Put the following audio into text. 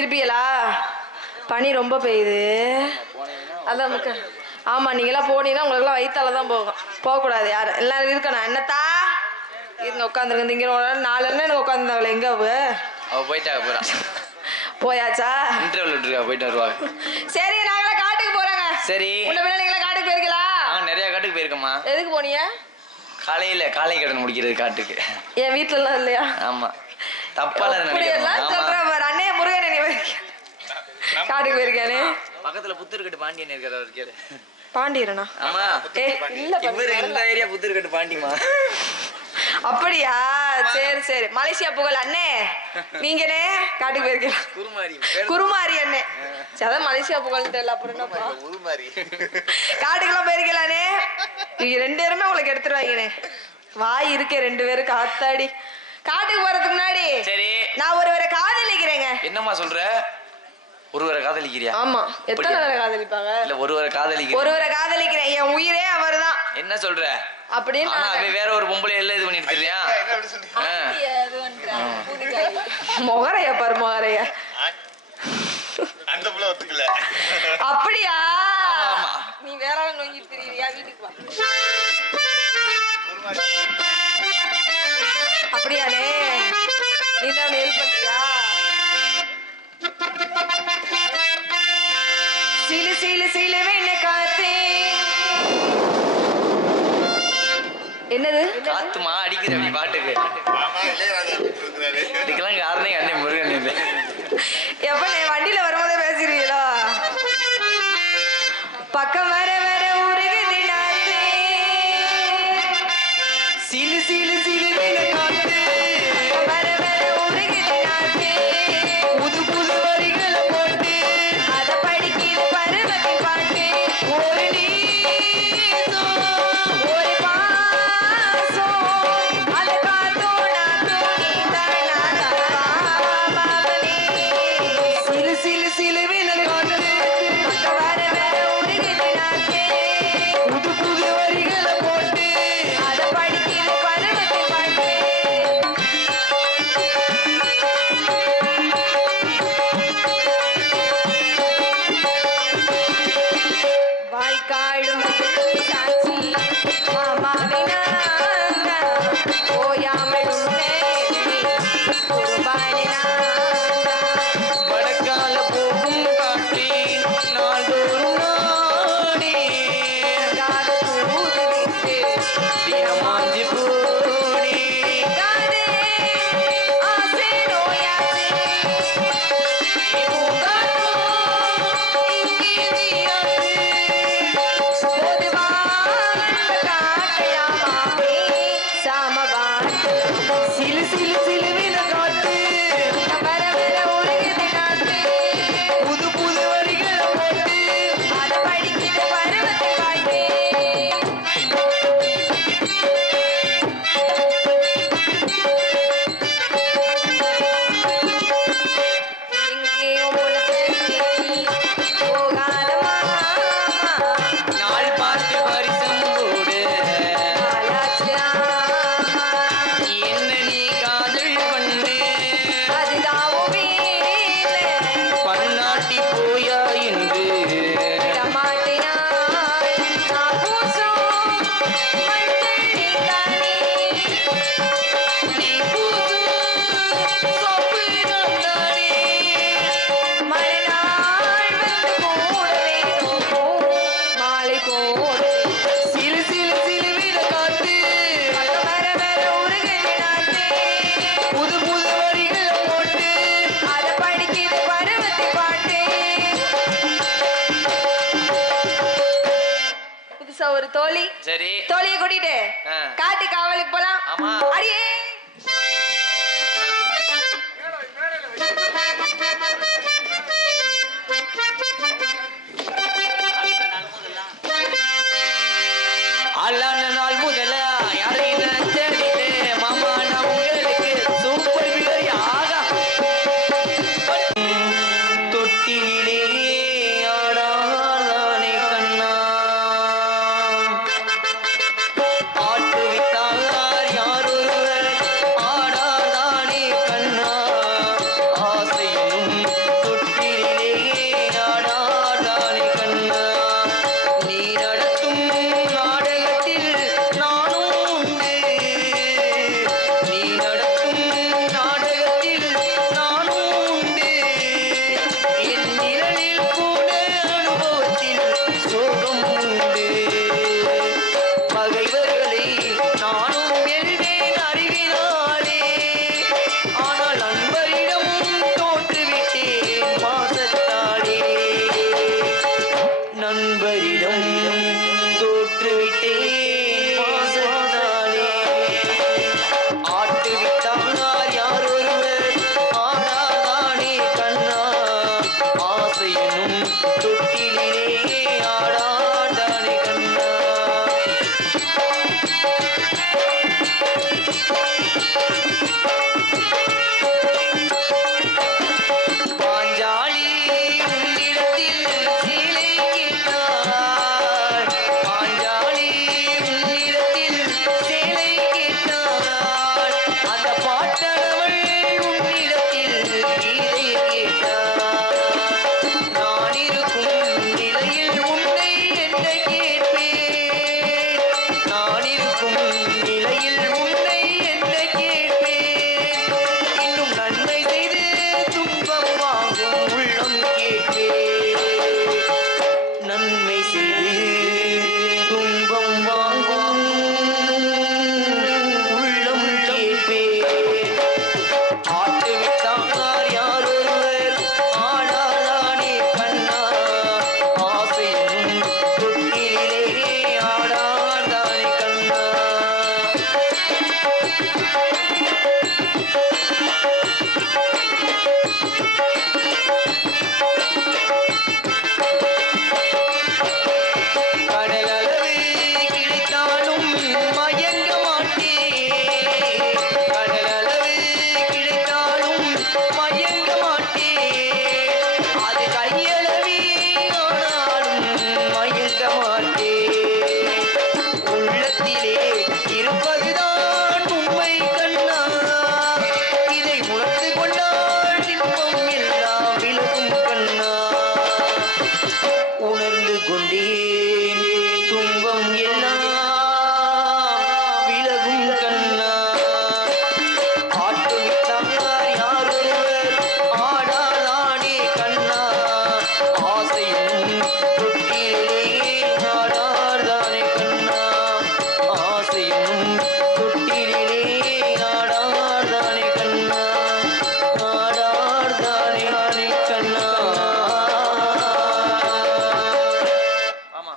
இருப்பீங்களா? பனி ரொம்ப பெய்யுது. அதான் முக்க. ஆமா, நீங்களாம் போனீங்கன்னா உங்களுக்குலாம் வயிற்றால தான் போகும். போகக்கூடாது யாரும், எல்லாரும் இருக்கணும். என்னத்தா இருங்க, உட்காந்துருங்க. இங்கே 4 எனக்கு உட்காந்துருந்தாங்களே, எங்க அவ போயிட்டா? போயாச்சா? இன்டர்வியூ விட்டுருக்கா, போயிட்டு வருவாங்க. சரி, நாங்களாம் காட்டுக்கு போறாங்க. சரி, உன்ன பிள்ளை நீங்களா காட்டுக்கு போயிருக்கீங்களா? நிறைய காட்டுக்கு போயிருக்கோமா. எதுக்கு போனீங்க? காலையில காலை கடன் முடிக்கிறது காட்டுக்கு. என் வீட்டுல எல்லாம் இல்லையா? ஆமா, தப்பால சொல்ற அண்ணே முருகன் காட்டுக்கு போயிருக்கானே. பக்கத்துல புத்தூர்கட்டு பாண்டியன் இருக்கிறார். கேளு. பாண்டியனா? ஆமா. இல்ல, இவரு இந்த ஏரியா புத்தூர்கட்டு பாண்டியமா. அப்படியா? சரி சரி. மலேசியா புகழ் அண்ணே, நீங்கனே காட்டுக்கு போயிருக்கலாம். குருமாரி அண்ணே. அதான் மலேசியா புகழ் தெரியல. அப்புறம் என்னப்பா காட்டுக்கெல்லாம் போயிருக்கலானே. இவங்க 2 பேருமே உங்களுக்கு எடுத்துருவாங்கண்ணே. வாய் இருக்கே 2 பேரும் காத்தாடி. காட்டுக்கு போறதுக்கு முன்னாடி சரி, நான் ஒருவரை காதலிக்கிறேங்க. என்னம்மா சொல்ற? ஒருவரை காதலிக்கிறியா? ஆமா. எத்தனை பேரை காதலிப்பாங்க? இல்ல, ஒருவரை காதலிக்கிறேன். என் உயிரே அவர்தான். என்ன சொல்ற? அப்படின்னு அவன் வேற ஒரு பொம்பளை எல்லாம் இது பண்ணிட்டு இருக்கியா? மொகரைய பாரு, மொகரைய. அப்படியா? நீ வேற நோங்கிட்டு தெரியுறியா? வீட்டுக்கு வா. அப்படியானே? நீ தான் ஹெல்ப் பண்றியா? சீலு சீலு சீலு வேண காத்தே. என்னது? காத்துமா அடிக்குது அப்படி பாட்டுக்கு. இதுக்கெல்லாம் காரணம் அண்ணே முருகன். எப்ப நீ வண்டியில வரும்போதே பேசிடுவீங்களா? பக்கம் வர வர உருகுது நாத்தே. சீலு சீலு சீலு வேண காத்து. வர வர உருகுது நாத்தே. புது புது வரிகள் போட்டு அத படிக்கிது பருவத்தின் பாட்டு. ஒரு நீசம் ஒரு பாசம் அத காத்தோனா தோணிதானா பாவனே. சிலு சிலு சிலு வேண காத்து. பக்கம் வர வர உருகுது நாத்தே. புது புது வரிகளை போட்டு அத படிக்கிது பருவத்தின் பாட்டு. வாய்க்காடும் சாட்சி மாமாவினா ஓயாமல் உன்னை குர்பானினா. வடக்கால போகும் காட்டி நாள்தோறும் நாடி காது தூது விட்டு தினமாஞ்சி போடி காதே ஆசை நோயாசை பூங்காற்றோ இங்கே வீராது. பொதுவாக காட்டையாமாமே சாமவாட்டு. சிலு சிலு சிலுவின காத்து. வர வர உருகுது நாட்டு. புது புது வரிகளை போட்டு அத படிக்கிது பருவத்தின் பாட்டு. எங்கேயும் உனக்கு போகாதமா நாள் பார்த்து பரிசம் போடு. ஆயாச்சு ஆமா. என்ன நீ காதல் பண்ணு. அதுதான் உன் வீடு. பன்னாட்டி போயா என்று விடமாட்டேனா நான் பூசும் மஞ்சள் நீதானே. நீ பூசும் சொப்பு நானே. மறுநாள் வந்து கூட வேணும் மாலை போடு. சிலு சிலு சிலுவின காத்து. வர வர உருகுது நாட்டு. புது புது வரிகளை போட்டு அத படிக்கிது பருவத்தின் பாட்டு. புதுசா ஒரு தோழி சரி. தோழியை கூட்டிட்டு ஆ. காட்டு காவலுக்கு போலாம். ஆமா. அடியே ஆளான நாள் முதல்ல யாரையும் நினைச்சடிட்டு மாமா நான் உங்களுக்கு சூப்பர் பிகர் ஆகா. தொட்டிலே ஆடாதானே கண்ணா. ஆட்டு வித்தார் யார் ஒருவர் கொண்டேன் துன்பம் எல்லாம் விலகும் கண்ணா ஆட்டு விட்டார் யாரொருவர் ஆடாதானே கண்ணா ஆசையும் தொட்டிலே ஆடாதானே கண்ணா ஆசையும் தொட்டிலே ஆடாதானே கண்ணா ஆடாதானே கண்ணா ஆமா